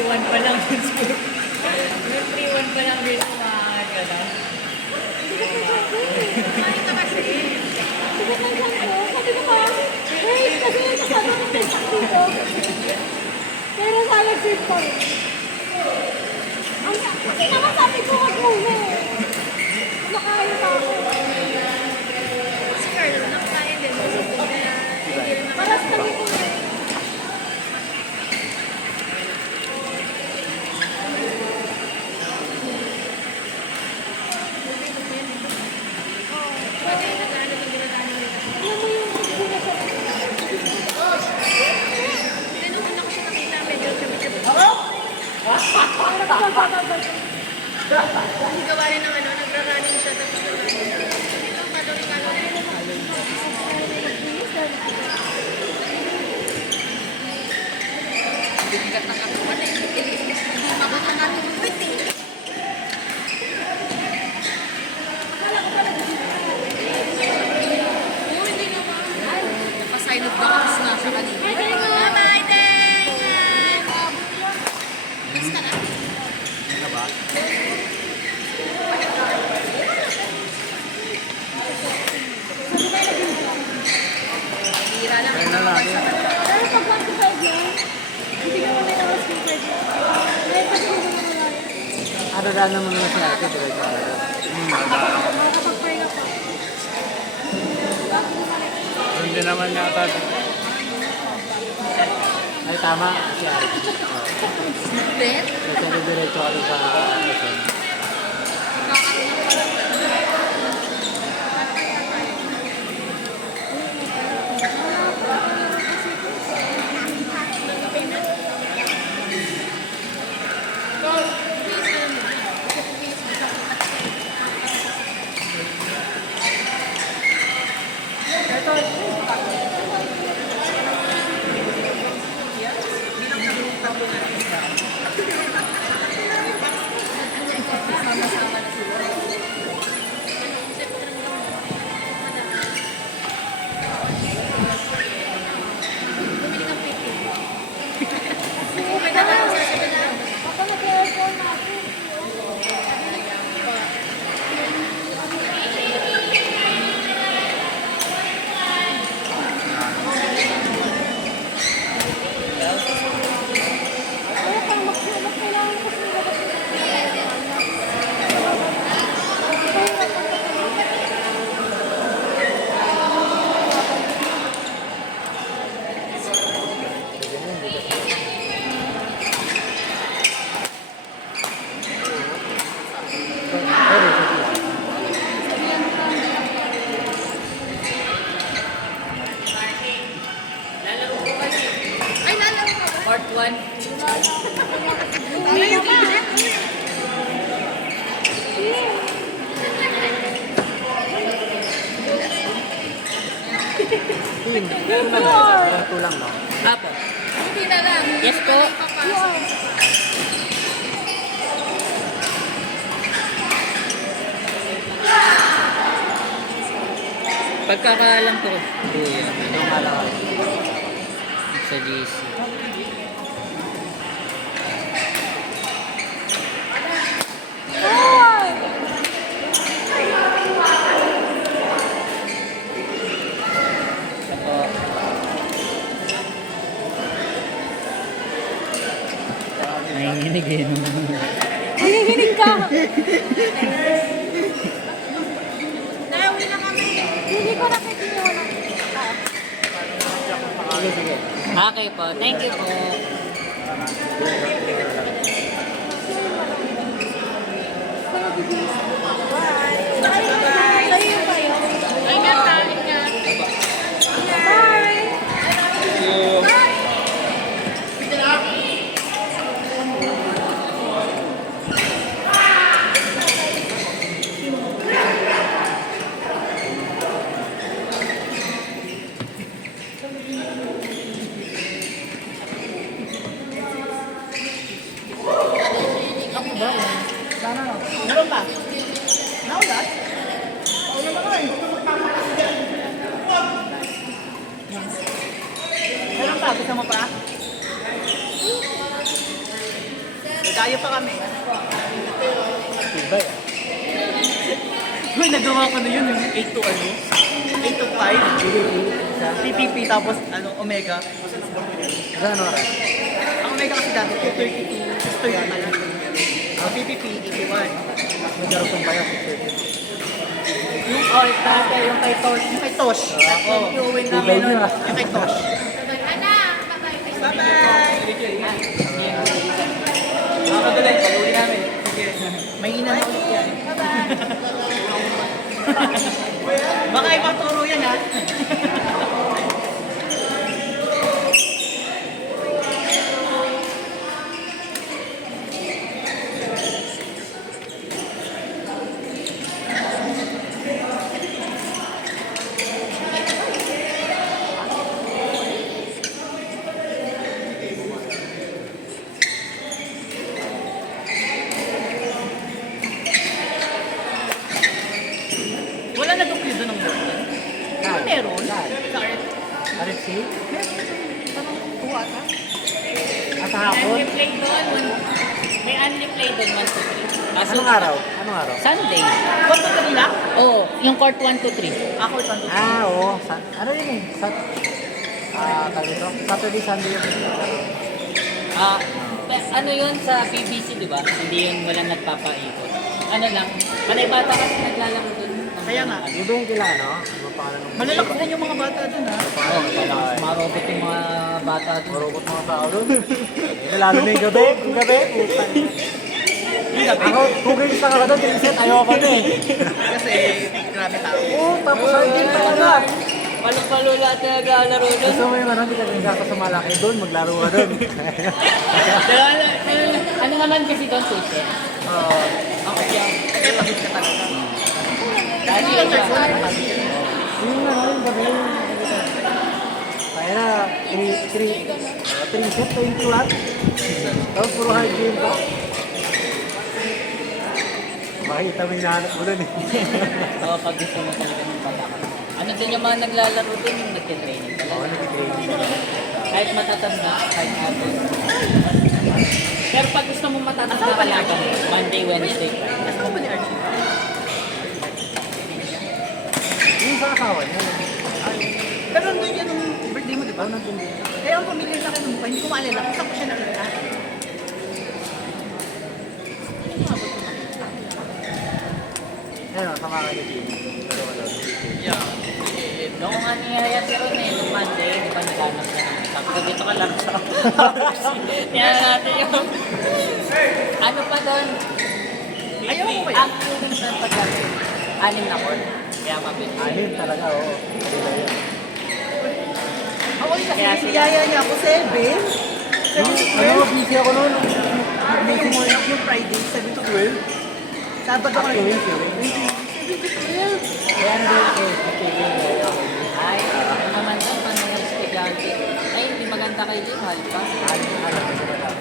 3-1 pa lang yung score. Yung 3-1 pa lang din sa mga gala. Kumain ka kasi. Sige lang lang ko. Sabi ko pa, wait, kasi yung sabi ko may dito. Pero sana sweet ko. Kasi naman sabi ko, wag muna eh. Kumakain pa ako. Si Carlo, nakakain din. Paras kami ko eh. Ang gawa rin ng ano, nagra-running siya tapos ito, kalori-kalori. Bigat ng katawan eh. Hindi mabata ka tumupit eh. Akala ko pala oo, hindi naman. Napa-sign of the cross na siya kanina. Bye-bye, thank you! Basta na. Ano ba? Hira lang. Ayun na lang. Pero pag 1-5 yan, hindi ka mo may nawas yung pwede. May pwede mo naman wala yan. Ano na naman yung sa akin? Makakapag-pray ka pa. Hindi naman yata. Ay, tama. Si Ari. Bet? Kasi diretso ka sa Quezon. Ako nag-aircon natin. Kaya parang mag-sulat kailangan ko sila. Ay, lalaro ka ba? Part 1. Dami yung bibilit. Tulang, no? Apo. Hindi na lang. Yes po. Pagkakaalam ko, kuya, Anong alawa? sa GC. Apo. Nanginginig eh. Hinihinig ka. Nauwi na kami. Hindi ko nakikita. Sige, sige. Okay po. Thank you po. Bye. Sa'yo ba yun? Ingat na. Ingat. Bye. Bye. Meron pa? Naulat? Paulan na kayo. Meron pa? Gusto mo pa? Kaya pa kami. Tibay ah. Uy, nagawa ko na yun, yung 8 to ano? 8 to 5. PPP tapos ano, Omega. Gano'n oras? Ang Omega kasi dati 232, 630 pala. Ang PPP, 81. Nagkaroon kong bayan. Yung dati, yung kay Tosh. Yung kay Tosh. Oo. Yung win namin Tibay nun. niya. Yung kay Tosh. Bye-bye! Mga kagaling, pag-uwi namin. Sige. May ina na ulit yan. Baka ibang turo yan ha. Wala na doon ng Morton. Ano meron? Sa Art. RFC? Meron. Parang tuwa ata. At hapon? Unli play doon. May unli play doon, 1, 2, 3. Anong araw? Anong araw? Sunday. Kwento ka nila? Oo, yung court 1, 2, 3. Ako ito. Ah, oo. Ano yun eh? Tawag ito? Saturday, Sunday yung Ano yun sa BBC, di ba? Hindi yun walang nagpapaikot. Ano lang, panay bata kasi naglalaro doon. Kaya nga. Yung ba yung kila, no? Ano pangalan ng... Malalakas din yung mga bata dun ha. Oo, malakas marobot yung mga bata doon. Marobot mga tao doon. Lalo na yung gabi. Yung gabi. Putang. Ako, 2 games lang ako doon. 3 set. Ayoko na eh. Kasi grabe tao. Oo, tapos ang game talaga. Palo-palo lahat na naglalaro doon. Gusto mo yung ano, hindi ka nagkaka sa malaki doon. Maglaro ka doon. Ano naman kasi doon, Susie? Oo. Ako siya. Kaya pagod ka talaga. Dahil Yung siya. third one, pagod. Yung ano, yung gabi. Kaya na, 3 set, 20 lang. Tapos puro hard game pa. Makikita mo yung hinahanap mo doon eh. Oo, pag gusto mo talaga ng bata ka. Ano din yung mga naglalaro doon, yung nagtitraining talaga. Oo, nag-training. Kahit matatanda, kahit abot. Pero pag gusto mo matatanda ka lang, Monday, Wednesday, Friday. Nasa ko ba ni Archie? Yung sa asawa niya. Pero nandun yan nung birthday mo, di ba? Oo, nandun din. Kaya ang familiar sa akin ng mukha, hindi ko maalala kung saan ko siya nakita. Ayun, sama ka ni Jim. Pero wala. Yeah. Noong nga niyaya si Ron eh, nung Monday, di ba naghanap na namin. Sabi ko, dito ka lang sa Kaya natin yung... Ano pa doon? Ayaw mo ba yan? Ang tuwing sa pagkakas. 6 na court. Kaya mabilis. Alin talaga, oo. Kanila yun. Ako yung kasi Kaya niyaya niya ako 7. 7 to 12. Ano, busy ako noon. Hindi mo yung Friday, 7 to 12. Sabado ka Actually, rin. actually. 7 to 12. Kaya hindi, okay. Ay, ano naman doon, paano yung estudyante? Ay, hindi maganda kay Jim, mahal pa. Alam ko ba lang.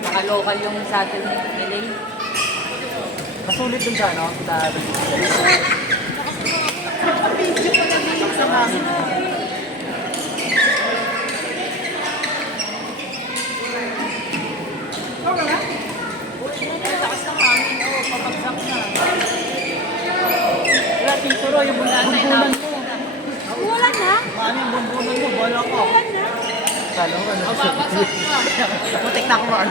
Naka-local yung sa atin ni Elaine. Masulit dun sa ano, sa Ang video ko nag-iing sa hangin. Ikaw na lang? Lakas ng hangin, oo, papagsak na. Wala, Tito Roy, yung bunbunan mo. Wala na. Mami, ang bumbunan mo, bola ko. Wala na. Kalo ko, ano, Mapapasok ka. Mutik na ako ma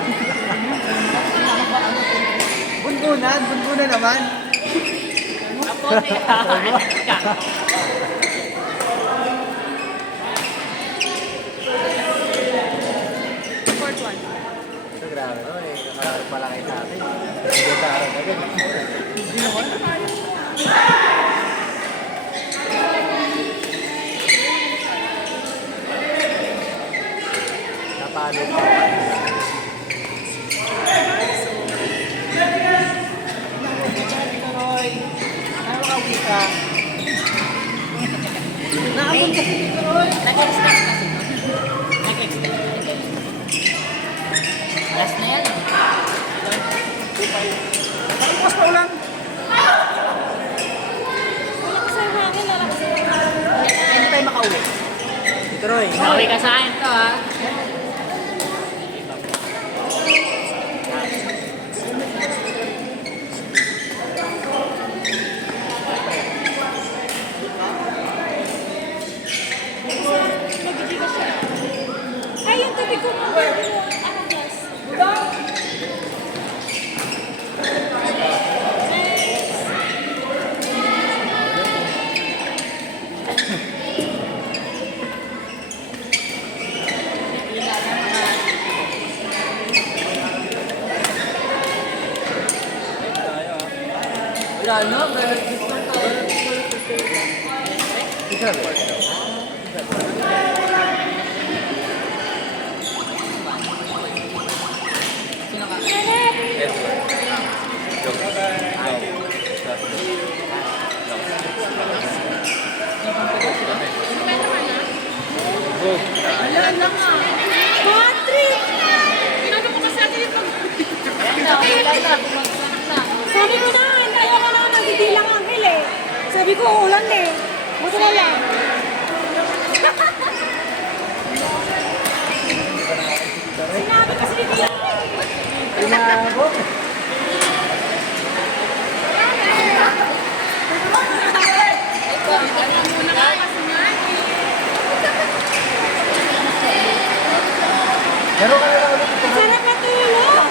bunbunan naman. Ako, teka. Fourth one. Ito, grabe. Oh, eh, nakararap pala kayo sa atin. Hindi ka harap agad. Hindi naman. Napalo pa. Roy, ano ka wika? Naabot kasi dito, Roy. Nag-extend kasi. Nag-extend. Last na yan. Tapos pa ulan. Malakas ang hangin, malakas ang hangin. Hindi tayo makauwi. Ito, Roy. Sorry ka sa akin to, ha? Gano? Galit gusto ng tao. Sino ka? Alam lang ah. Patrick! Ginagawa ko kasi natin yung Wala na, bumagsak na. Sabi ko na, ayaw ko na nagdidilang angkel eh. Sabi ko, ulan eh. Buto na lang. Sinabi kasi ni Tia. Inabot. Muna ka kasi nga eh. Meron ka na lang ulit. Sarap matulog.